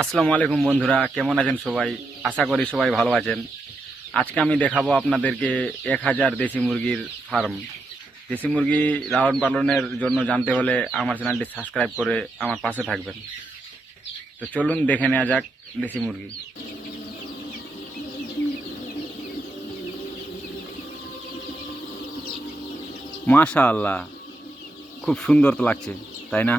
আসসালামু আলাইকুম বন্ধুরা, কেমন আছেন সবাই? আশা করি সবাই ভালো আছেন। আজকে আমি দেখাবো আপনাদেরকে 1000 দেশি মুরগির ফার্ম। দেশি মুরগি লালন পালনের জন্য জানতে হলে আমার চ্যানেলটি সাবস্ক্রাইব করে আমার পাশে থাকবেন। তো চলুন দেখে নেওয়া যাক দেশি মুরগি। মাশাআল্লাহ, খুব সুন্দর তো লাগছে, তাই না?